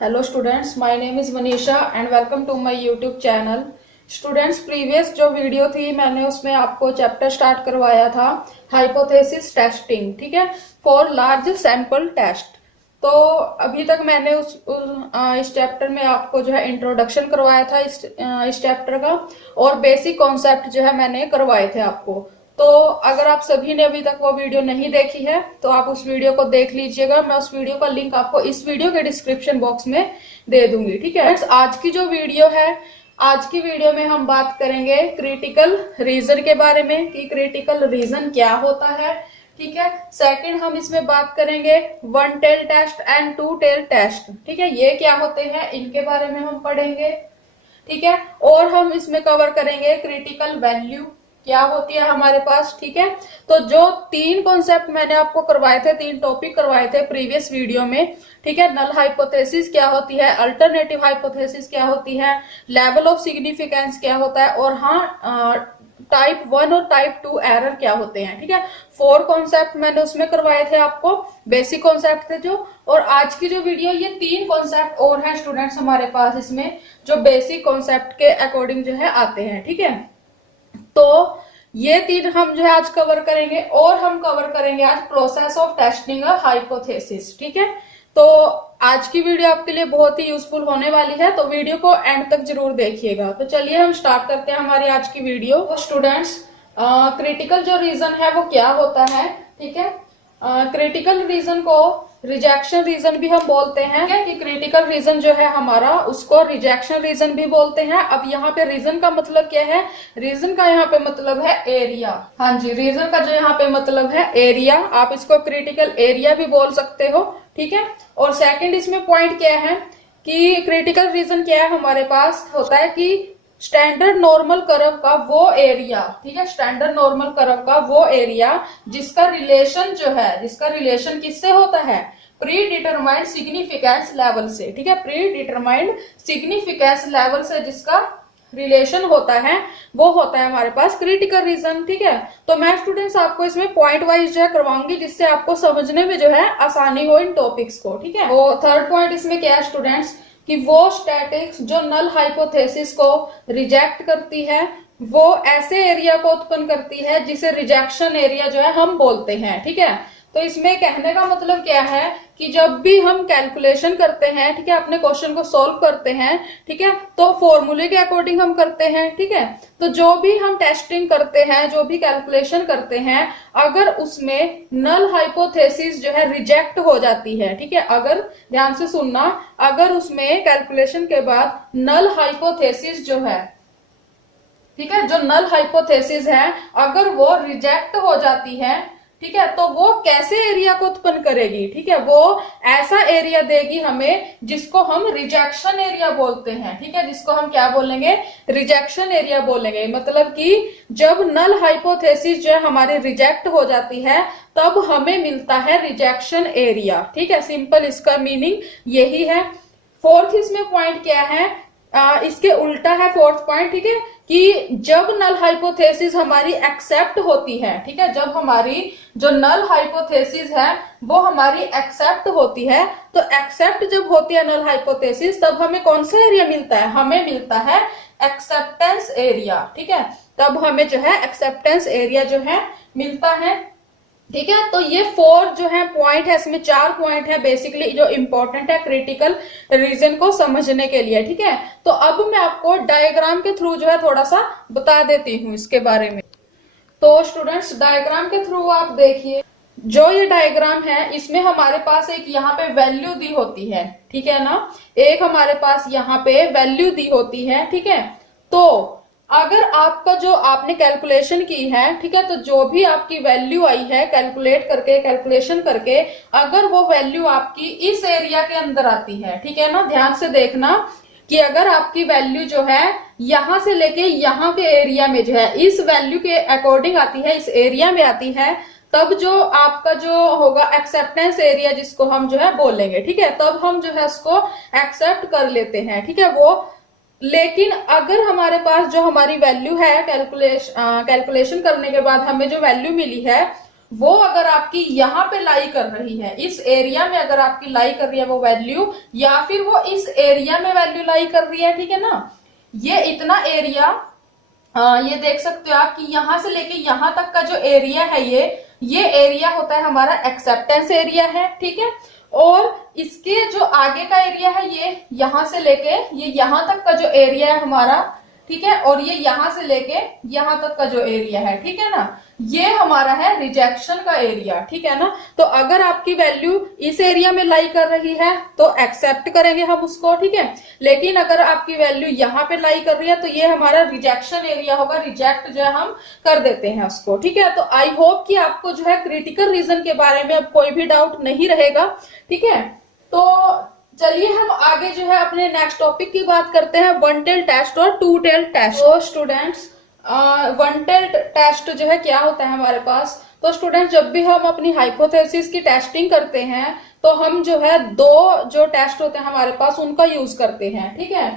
Hello students, my name is Manisha and welcome to my YouTube channel. Students, previous जो video थी मैंने उसमें आपको चैप्टर स्टार्ट करवाया था हाइपोथेसिस टेस्टिंग, ठीक है, फॉर लार्ज सैंपल टेस्ट। तो अभी तक मैंने इस चैप्टर में आपको जो है इंट्रोडक्शन करवाया था इस चैप्टर का, और बेसिक कॉन्सेप्ट जो है मैंने करवाए थे आपको। तो अगर आप सभी ने अभी तक वो वीडियो नहीं देखी है तो आप उस वीडियो को देख लीजिएगा। मैं उस वीडियो का लिंक आपको इस वीडियो के डिस्क्रिप्शन बॉक्स में दे दूंगी, ठीक है। आज की जो वीडियो है, आज की वीडियो में हम बात करेंगे क्रिटिकल रीजन के बारे में कि क्रिटिकल रीजन क्या होता है, ठीक है। सेकंड, हम इसमें बात करेंगे one tail test and two tail test, ठीक है, ये क्या होते हैं इनके बारे में हम पढ़ेंगे, ठीक है। और हम इसमें कवर करेंगे क्रिटिकल वैल्यू क्या होती है हमारे पास, ठीक है। तो जो तीन कॉन्सेप्ट मैंने आपको करवाए थे, तीन टॉपिक करवाए थे प्रीवियस वीडियो में, ठीक है। नल हाइपोथेसिस क्या होती है, अल्टरनेटिव हाइपोथेसिस क्या होती है, लेवल ऑफ सिग्निफिकेंस क्या होता है, और हाँ टाइप 1 और टाइप 2 एरर क्या होते हैं, ठीक है। 4 कॉन्सेप्ट मैंने उसमें करवाए थे आपको, बेसिक कॉन्सेप्ट थे जो। और आज की जो वीडियो, ये 3 कॉन्सेप्ट और हैं स्टूडेंट्स हमारे पास इसमें, जो बेसिक कॉन्सेप्ट के अकॉर्डिंग जो है आते हैं, ठीक है। तो ये 3 हम जो है आज कवर करेंगे, और हम कवर करेंगे आज process of testing a hypothesis, ठीक है। तो आज की वीडियो आपके लिए बहुत ही यूजफुल होने वाली है, तो वीडियो को एंड तक जरूर देखिएगा। तो चलिए हम स्टार्ट करते हैं हमारी आज की वीडियो। तो स्टूडेंट्स, क्रिटिकल जो रीजन है वो क्या होता है, ठीक है। क्रिटिकल रीजन को रिजेक्शन रीजन भी हम बोलते हैं, कि क्रिटिकल रीजन जो है हमारा उसको रिजेक्शन रीजन भी बोलते हैं। अब यहाँ पे रीजन का मतलब क्या है, रीजन का यहाँ पे मतलब है एरिया। हाँ जी, रीजन का जो यहाँ पे मतलब है एरिया, आप इसको क्रिटिकल एरिया भी बोल सकते हो, ठीक है। और सेकंड, इसमें पॉइंट क्या है कि क्रिटिकल रीजन क्या है हमारे पास होता है कि स्टैंडर्ड नॉर्मल कर्व का वो एरिया, ठीक है, स्टैंडर्ड नॉर्मल कर्व का वो एरिया जिसका रिलेशन जो है, जिसका रिलेशन किससे होता है, प्री डिटरमाइंड सिग्निफिकेंस लेवल से, ठीक है, प्री डिटरमाइंड सिग्निफिकेंस लेवल से जिसका रिलेशन होता है वो होता है हमारे पास क्रिटिकल रीजन, ठीक है। तो मैं स्टूडेंट्स आपको इसमें पॉइंट वाइज जो है करवाऊंगी, जिससे आपको समझने में जो है आसानी हो इन टॉपिक्स को, ठीक है। वो थर्ड पॉइंट इसमें क्या है स्टूडेंट्स, कि वो स्टैटिक्स जो नल हाइपोथेसिस को रिजेक्ट करती है, वो ऐसे एरिया को उत्पन्न करती है जिसे रिजेक्शन एरिया जो है हम बोलते हैं, ठीक है। तो इसमें कहने का मतलब क्या है कि जब भी हम कैलकुलेशन करते हैं, ठीक है, अपने क्वेश्चन को सॉल्व करते हैं, ठीक है, तो फॉर्मूले के अकॉर्डिंग हम करते हैं, ठीक है। तो जो भी हम टेस्टिंग करते हैं, जो भी कैलकुलेशन करते हैं, अगर उसमें नल हाइपोथेसिस जो है रिजेक्ट हो जाती है, ठीक है, अगर ध्यान से सुनना, अगर उसमें कैलकुलेशन के बाद नल हाइपोथेसिस जो है, ठीक है, जो नल हाइपोथेसिस है अगर वो रिजेक्ट हो जाती है, ठीक है, तो वो कैसे एरिया को उत्पन्न करेगी, ठीक है, वो ऐसा एरिया देगी हमें जिसको हम रिजेक्शन एरिया बोलते हैं, ठीक है, जिसको हम क्या बोलेंगे, रिजेक्शन एरिया बोलेंगे। मतलब कि जब नल हाइपोथेसिस जो है हमारी रिजेक्ट हो जाती है तब हमें मिलता है रिजेक्शन एरिया, ठीक है, सिंपल इसका मीनिंग यही है। फोर्थ इसमें पॉइंट क्या है, इसके उल्टा है फोर्थ पॉइंट, ठीक है, कि जब नल हाइपोथेसिस हमारी एक्सेप्ट होती है, ठीक है, जब हमारी जो नल हाइपोथेसिस है वो हमारी एक्सेप्ट होती है, तो एक्सेप्ट जब होती है नल हाइपोथेसिस तब हमें कौन सा एरिया मिलता है, हमें मिलता है एक्सेप्टेंस एरिया, ठीक है, तब हमें जो है एक्सेप्टेंस एरिया जो है मिलता है, ठीक है। तो ये 4 जो है पॉइंट है, इसमें 4 पॉइंट है बेसिकली जो इंपॉर्टेंट है क्रिटिकल रीजन को समझने के लिए, ठीक है। तो अब मैं आपको डायग्राम के थ्रू जो है थोड़ा सा बता देती हूँ इसके बारे में। तो स्टूडेंट्स, डायग्राम के थ्रू आप देखिए, जो ये डायग्राम है इसमें हमारे पास एक यहाँ पे वैल्यू दी होती है, ठीक है ना, एक हमारे पास यहाँ पे वैल्यू दी होती है, ठीक है। तो अगर आपका जो आपने कैलकुलेशन की है, ठीक है, तो जो भी आपकी वैल्यू आई है कैलकुलेट करके, कैलकुलेशन करके, अगर वो वैल्यू आपकी इस एरिया के अंदर आती है, ठीक है ना, ध्यान से देखना कि अगर आपकी वैल्यू जो है यहां से लेके यहाँ के एरिया में जो है इस वैल्यू के अकॉर्डिंग आती है, इस एरिया में आती है, तब जो आपका जो होगा एक्सेप्टेंस एरिया जिसको हम जो है बोलेंगे, ठीक है, तब हम जो है उसको एक्सेप्ट कर लेते हैं, ठीक है। वो लेकिन अगर हमारे पास जो हमारी वैल्यू है कैलकुलेशन करने के बाद हमें जो वैल्यू मिली है वो अगर आपकी यहाँ पे लाई कर रही है, इस एरिया में अगर आपकी लाई कर रही है वो वैल्यू, या फिर वो इस एरिया में वैल्यू लाई कर रही है, ठीक है ना, ये इतना एरिया, ये देख सकते हो आप कि यहां से लेके यहां तक का जो एरिया है ये एरिया होता है हमारा एक्सेप्टेंस एरिया है, ठीक है। और इसके जो आगे का एरिया है ये यहां से लेके ये यहां तक का जो एरिया है हमारा, ठीक है, और ये यहां से लेके यहां तक का जो एरिया है, ठीक है ना, ये हमारा है रिजेक्शन का एरिया, ठीक है ना। तो अगर आपकी वैल्यू इस एरिया में लाई कर रही है तो एक्सेप्ट करेंगे हम उसको, ठीक है। लेकिन अगर आपकी वैल्यू यहाँ पे लाई कर रही है तो ये हमारा रिजेक्शन एरिया होगा, रिजेक्ट जो है हम कर देते हैं उसको, ठीक है। तो आई होप कि आपको जो है क्रिटिकल रीजन के बारे में अब कोई भी डाउट नहीं रहेगा, ठीक है। तो चलिए हम आगे जो है अपने नेक्स्ट टॉपिक की बात करते हैं, वन टेल टेस्ट और टू टेल टेस्ट। तो स्टूडेंट्स वन टेल टेस्ट जो है क्या होता है हमारे पास, तो स्टूडेंट जब भी हम अपनी हाइपोथेसिस की टेस्टिंग करते हैं तो हम जो है दो जो टेस्ट होते हैं हमारे पास उनका यूज करते हैं, ठीक है।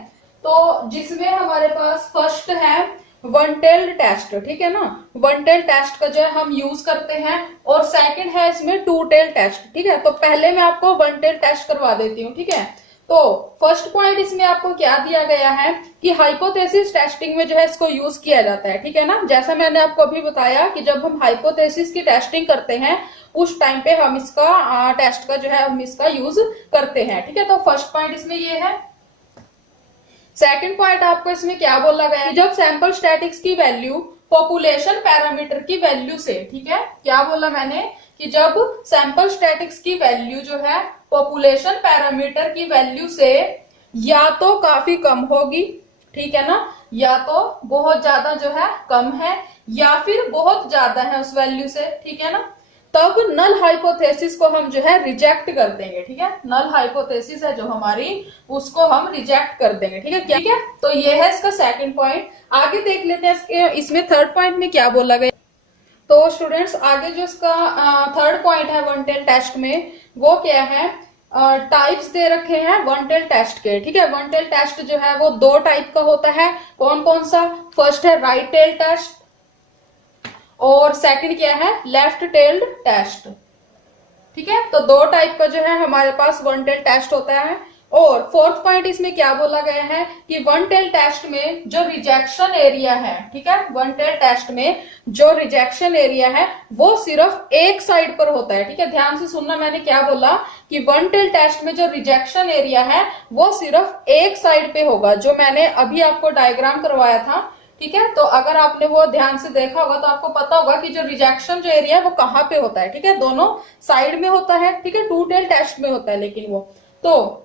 तो जिसमें हमारे पास फर्स्ट है वन टेल्ड टेस्ट, ठीक है ना, वन टेल टेस्ट का जो है हम यूज करते हैं, और सेकंड है इसमें टू टेल टेस्ट, ठीक है। तो पहले मैं आपको वन टेल टेस्ट करवा देती हूँ, ठीक है। तो फर्स्ट पॉइंट इसमें आपको क्या दिया गया है कि हाइपोथेसिस टेस्टिंग में जो है इसको यूज किया जाता है, ठीक है ना। जैसा मैंने आपको अभी बताया कि जब हम हाइपोथेसिस की टेस्टिंग करते हैं उस टाइम पे हम इसका टेस्ट का जो है हम इसका यूज करते हैं, ठीक है। तो फर्स्ट पॉइंट इसमें ये है। सेकंड पॉइंट आपको इसमें क्या बोला गया है, जब सैंपल स्टैटिक्स की वैल्यू पॉपुलेशन पैरामीटर की वैल्यू से, ठीक है, क्या बोला मैंने कि जब सैंपल स्टैटिक्स की वैल्यू जो है पॉपुलेशन पैरामीटर की वैल्यू से या तो काफी कम होगी, ठीक है ना, या तो बहुत ज्यादा जो है कम है, या फिर बहुत ज्यादा है उस वैल्यू से, ठीक है ना, तब नल हाइपोथेसिस को हम जो है रिजेक्ट कर देंगे, ठीक है। नल हाइपोथेसिस है जो हमारी उसको हम रिजेक्ट कर देंगे, ठीक है, ठीक है। तो ये है इसका सेकंड पॉइंट। आगे देख लेते हैं इसमें थर्ड पॉइंट में क्या बोला गया। तो स्टूडेंट्स आगे जो इसका थर्ड पॉइंट है वन टेल टेस्ट में वो क्या है, टाइप्स दे रखे हैं वन टेल टेस्ट के, ठीक है। वन टेल टेस्ट जो है वो दो टाइप का होता है, कौन कौन सा, फर्स्ट है राइट टेल टेस्ट और सेकंड क्या है लेफ्ट टेल्ड टेस्ट, ठीक है। तो दो टाइप का जो है हमारे पास वन टेल टेस्ट होता है। और फोर्थ पॉइंट इसमें क्या बोला गया है कि वन टेल टेस्ट में जो रिजेक्शन एरिया है, ठीक है, वन टेल टेस्ट में जो रिजेक्शन एरिया है वो सिर्फ एक साइड पर होता है, ठीक है। ध्यान से सुनना, मैंने क्या बोला कि वन टेल टेस्ट में जो रिजेक्शन एरिया है वो सिर्फ एक साइड पे होगा, जो मैंने अभी आपको डायग्राम करवाया था, ठीक है। तो अगर आपने वो ध्यान से देखा होगा तो आपको पता होगा कि जो रिजेक्शन जो एरिया है वो कहाँ पे होता है, ठीक है, दोनों साइड में होता है, ठीक है, टू टेल टेस्ट में होता है। लेकिन वो तो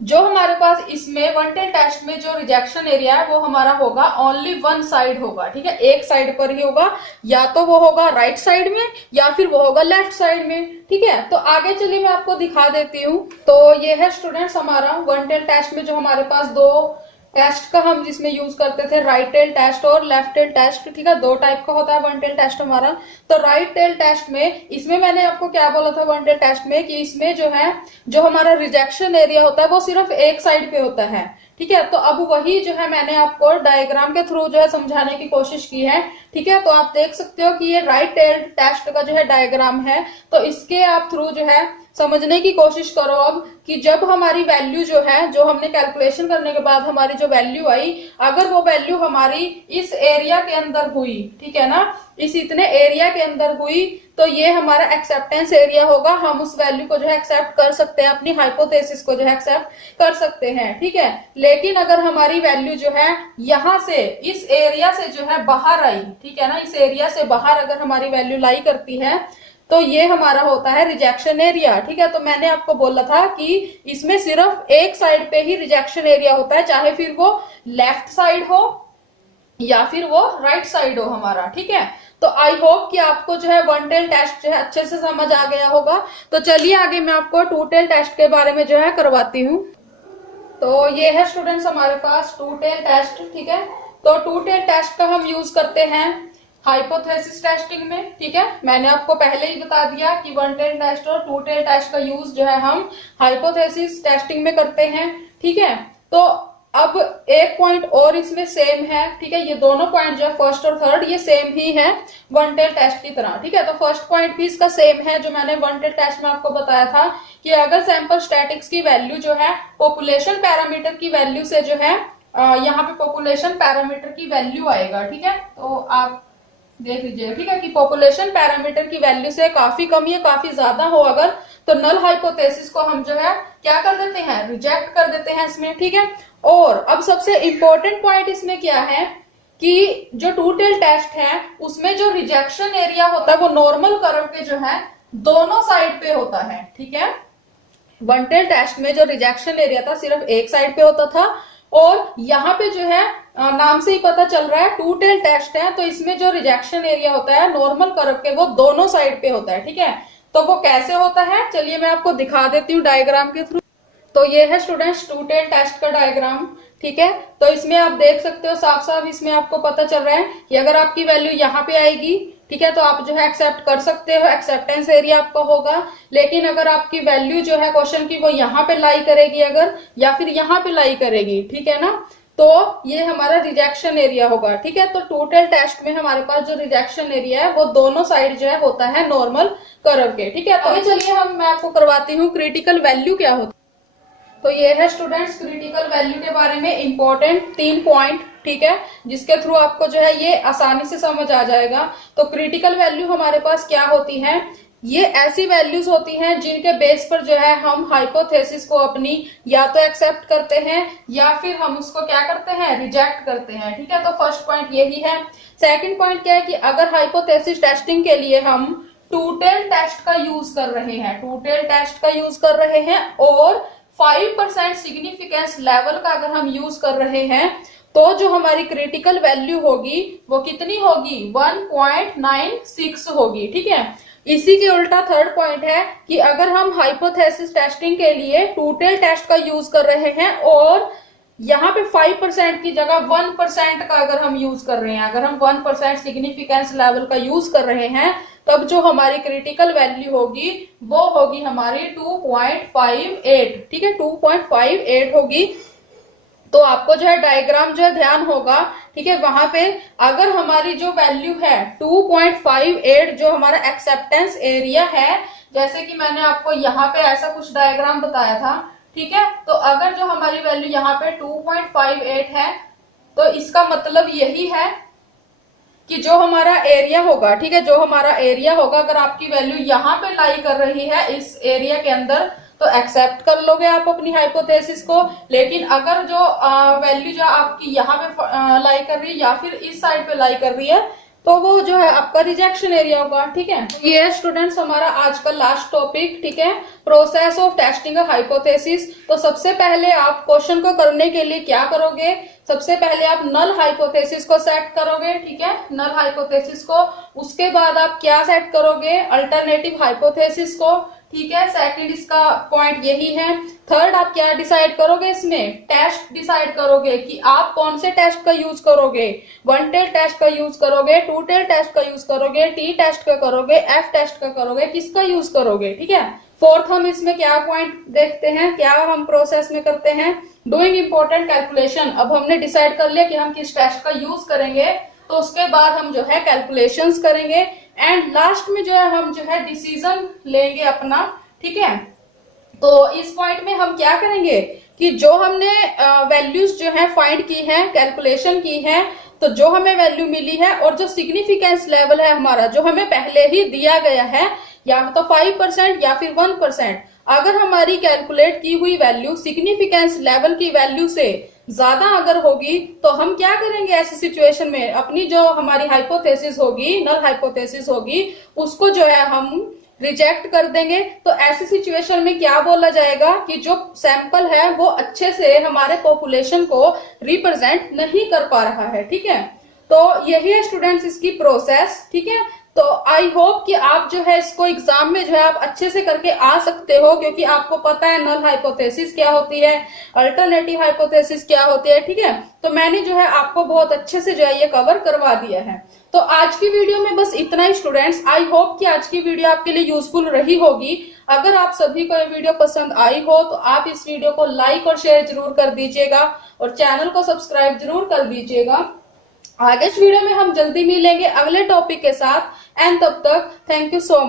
जो हमारे पास इसमें वन टेल टेस्ट में जो रिजेक्शन एरिया है वो हमारा होगा ओनली वन साइड होगा, ठीक है, एक साइड पर ही होगा, या तो वो होगा राइट साइड में या फिर वो होगा लेफ्ट साइड में, ठीक है। तो आगे चलिए मैं आपको दिखा देती हूँ। तो ये है स्टूडेंट्स हमारा वन टेल टेस्ट में जो हमारे पास दो टेस्ट का हम जिसमें यूज करते थे राइट टेल टेस्ट और लेफ्ट टेल टेस्ट, ठीक है, दो टाइप का होता है वन टेल टेस्ट हमारा। तो राइट टेल टेस्ट में इसमें मैंने आपको क्या बोला था वन टेल टेस्ट में कि इसमें जो है जो हमारा रिजेक्शन एरिया होता है वो सिर्फ एक साइड पे होता है, ठीक है। तो अब वही जो है मैंने आपको डायग्राम के थ्रू जो है समझाने की कोशिश की है, ठीक है। तो आप देख सकते हो कि ये राइट टेल टेस्ट का जो है डायग्राम है, तो इसके आप थ्रू जो है समझने की कोशिश करो अब कि जब हमारी वैल्यू जो है, जो हमने कैलकुलेशन करने के बाद हमारी जो वैल्यू आई, अगर वो वैल्यू हमारी इस एरिया के अंदर हुई, ठीक है ना, इस इतने एरिया के अंदर हुई, तो ये हमारा एक्सेप्टेंस एरिया होगा, हम उस वैल्यू को जो है एक्सेप्ट कर सकते हैं, अपनी हाइपोथेसिस को जो है एक्सेप्ट कर सकते हैं, ठीक है। लेकिन अगर हमारी वैल्यू जो है यहां से इस एरिया से जो है बाहर आई, ठीक है ना, इस एरिया से बाहर अगर हमारी वैल्यू लाई करती है तो ये हमारा होता है रिजेक्शन एरिया, ठीक है। तो मैंने आपको बोला था कि इसमें सिर्फ एक साइड पे ही रिजेक्शन एरिया होता है, चाहे फिर वो लेफ्ट साइड हो या फिर वो राइट साइड हो हमारा, ठीक है। तो आई होप कि आपको जो है वन टेल टेस्ट जो है अच्छे से समझ आ गया होगा। तो चलिए आगे मैं आपको टू टेल टेस्ट के बारे में जो है करवाती हूँ। तो ये है स्टूडेंट्स हमारे पास टू टेल टेस्ट, ठीक है। तो टू टेल टेस्ट का हम यूज करते हैं हाइपोथेसिस टेस्टिंग में, ठीक है। मैंने आपको पहले ही बता दिया कि वन टेल टेस्ट और टू टेल टेस्ट का यूज जो है हम हाइपोथेसिस टेस्टिंग में करते हैं, ठीक है। तो अब एक पॉइंट और इसमें सेम है, ठीक है, ये दोनों पॉइंट जो है फर्स्ट और थर्ड ये सेम ही है वन टेल टेस्ट की तरह, ठीक है। तो फर्स्ट पॉइंट भी इसका सेम है जो मैंने वन टेल टेस्ट में आपको बताया था कि अगर सैंपल स्टैटिक्स की वैल्यू जो है पॉपुलेशन पैरामीटर की वैल्यू से जो है यहाँ पे पॉपुलेशन पैरामीटर की वैल्यू आएगा, ठीक है। तो आप देख लीजिए, ठीक है, कि पॉपुलेशन पैरामीटर की वैल्यू से काफी कम या काफी ज्यादा हो अगर, तो नल हाइपोथेसिस को हम जो है क्या कर देते हैं, रिजेक्ट कर देते हैं इसमें, ठीक है। और अब सबसे इंपॉर्टेंट पॉइंट इसमें क्या है कि जो टू टेल टेस्ट है उसमें जो रिजेक्शन एरिया होता है वो नॉर्मल कर्व के जो है दोनों साइड पे होता है, ठीक है। वन टेल टेस्ट में जो रिजेक्शन एरिया था सिर्फ एक साइड पे होता था, और यहाँ पे जो है नाम से ही पता चल रहा है टू टेल टेस्ट है, तो इसमें जो रिजेक्शन एरिया होता है नॉर्मल कर्व के वो दोनों साइड पे होता है, ठीक है। तो वो कैसे होता है चलिए मैं आपको दिखा देती हूँ डायग्राम के थ्रू। तो ये है स्टूडेंट्स टू टेल टेस्ट का डायग्राम, ठीक है। तो इसमें आप देख सकते हो साफ साफ इसमें आपको पता चल रहा है कि अगर आपकी वैल्यू यहाँ पे आएगी, ठीक है, तो आप जो है एक्सेप्ट कर सकते हो, एक्सेप्टेंस एरिया आपका होगा। लेकिन अगर आपकी वैल्यू जो है क्वेश्चन की वो यहाँ पे लाई करेगी अगर, या फिर यहाँ पे लाई करेगी, ठीक है ना, तो ये हमारा रिजेक्शन एरिया होगा, ठीक है। तो टू टेल टेस्ट में हमारे पास जो रिजेक्शन एरिया है वो दोनों साइड जो है होता है नॉर्मल कर्व के, ठीक है। तो अभी चलिए मैं आपको करवाती हूँ क्रिटिकल वैल्यू क्या होती है। तो ये है स्टूडेंट्स क्रिटिकल वैल्यू के बारे में इंपॉर्टेंट 3 पॉइंट, ठीक है, जिसके थ्रू आपको जो है ये आसानी से समझ आ जाएगा। तो क्रिटिकल वैल्यू हमारे पास क्या होती है, ये ऐसी वैल्यूज होती हैं जिनके बेस पर जो है हम हाइपोथेसिस को अपनी या तो एक्सेप्ट करते हैं या फिर हम उसको क्या करते हैं, रिजेक्ट करते हैं, ठीक है। तो फर्स्ट पॉइंट यही है। सेकंड पॉइंट क्या है कि अगर हाइपोथेसिस टेस्टिंग के लिए हम टू टेल टेस्ट का यूज कर रहे हैं, टू टेल टेस्ट का यूज कर रहे हैं और 5% सिग्निफिकेंस लेवल का अगर हम यूज कर रहे हैं, तो जो हमारी क्रिटिकल वैल्यू होगी वो कितनी होगी, 1.96 होगी, ठीक है। इसी के उल्टा थर्ड पॉइंट है कि अगर हम हाइपोथेसिस टेस्टिंग के लिए टू टेल टेस्ट का यूज कर रहे हैं और यहाँ पे 5% की जगह 1% का अगर हम यूज कर रहे हैं, अगर हम 1% सिग्निफिकेंस लेवल का यूज कर रहे हैं, तब जो हमारी क्रिटिकल वैल्यू होगी वो होगी हमारी 2.58, ठीक है, 2.58 होगी। तो आपको जो है डायग्राम जो है ध्यान होगा, ठीक है, वहां पे अगर हमारी जो वैल्यू है 2.58 जो हमारा एक्सेप्टेंस एरिया है, जैसे कि मैंने आपको यहाँ पे ऐसा कुछ डायग्राम बताया था, ठीक है। तो अगर जो हमारी वैल्यू यहाँ पे 2.58 है तो इसका मतलब यही है कि जो हमारा एरिया होगा, ठीक है, जो हमारा एरिया होगा अगर आपकी वैल्यू यहाँ पे लाई कर रही है इस एरिया के अंदर, तो एक्सेप्ट कर लोगे आप अपनी हाइपोथेसिस को। लेकिन अगर जो वैल्यू जो आपकी यहाँ पे लाई कर रही है या फिर इस साइड पे लाई कर रही है, तो वो जो है आपका रिजेक्शन एरिया होगा, ठीक है। ये है स्टूडेंट्स हमारा आज का लास्ट टॉपिक, ठीक है, process of testing a hypothesis. तो सबसे पहले आप क्वेश्चन को करने के लिए क्या करोगे, सबसे पहले आप नल हाइपोथेसिस को सेट करोगे, ठीक है, नल हाइपोथेसिस को। उसके बाद आप क्या सेट करोगे, अल्टरनेटिव हाइपोथेसिस को, ठीक है। सेकंड इसका पॉइंट यही है। थर्ड आप क्या डिसाइड करोगे, इसमें टेस्ट डिसाइड करोगे कि आप कौन से टेस्ट का यूज करोगे, वन टेल टेस्ट का यूज करोगे, टू टेल टेस्ट का यूज करोगे, टी टेस्ट का करोगे, एफ टेस्ट का करोगे, किसका यूज करोगे, ठीक है। फोर्थ हम इसमें क्या पॉइंट देखते हैं, क्या हम प्रोसेस में करते हैं, डूइंग इंपॉर्टेंट कैलकुलेशन। अब हमने डिसाइड कर लिया कि हम किस टेस्ट का यूज करेंगे, तो उसके बाद हम जो है कैलकुलेशंस करेंगे एंड लास्ट में जो है हम जो है डिसीजन लेंगे अपना, ठीक है। तो इस पॉइंट में हम क्या करेंगे कि जो हमने वैल्यूज जो है फाइंड की है, कैलकुलेशन की है, तो जो हमें वैल्यू मिली है और जो सिग्निफिकेंस लेवल है हमारा जो हमें पहले ही दिया गया है, या तो 5% या फिर 1%, अगर हमारी कैलकुलेट की हुई वैल्यू सिग्निफिकेंस लेवल की वैल्यू से ज्यादा अगर होगी, तो हम क्या करेंगे ऐसी सिचुएशन में, अपनी जो हमारी हाइपोथेसिस होगी, नल हाइपोथेसिस होगी, उसको जो है हम रिजेक्ट कर देंगे। तो ऐसी सिचुएशन में क्या बोला जाएगा कि जो सैंपल है वो अच्छे से हमारे पॉपुलेशन को रिप्रेजेंट नहीं कर पा रहा है, ठीक है। तो यही है स्टूडेंट्स इसकी प्रोसेस, ठीक है। तो आई होप कि आप जो है इसको एग्जाम में जो है आप अच्छे से करके आ सकते हो, क्योंकि आपको पता है नल हाइपोथेसिस क्या होती है, अल्टरनेटिव हाइपोथेसिस क्या होती है। ठीक है, तो मैंने जो है आपको बहुत अच्छे से जो है ये कवर करवा दिया है। तो आज की वीडियो में बस इतना ही स्टूडेंट्स। आई होप कि आज की वीडियो आपके लिए यूजफुल रही होगी। अगर आप सभी को ये वीडियो पसंद आई हो तो आप इस वीडियो को लाइक और शेयर जरूर कर दीजिएगा और चैनल को सब्सक्राइब जरूर कर दीजिएगा। आगे इस वीडियो में हम जल्दी मिलेंगे अगले टॉपिक के साथ, एंड तब तक थैंक यू सो मच।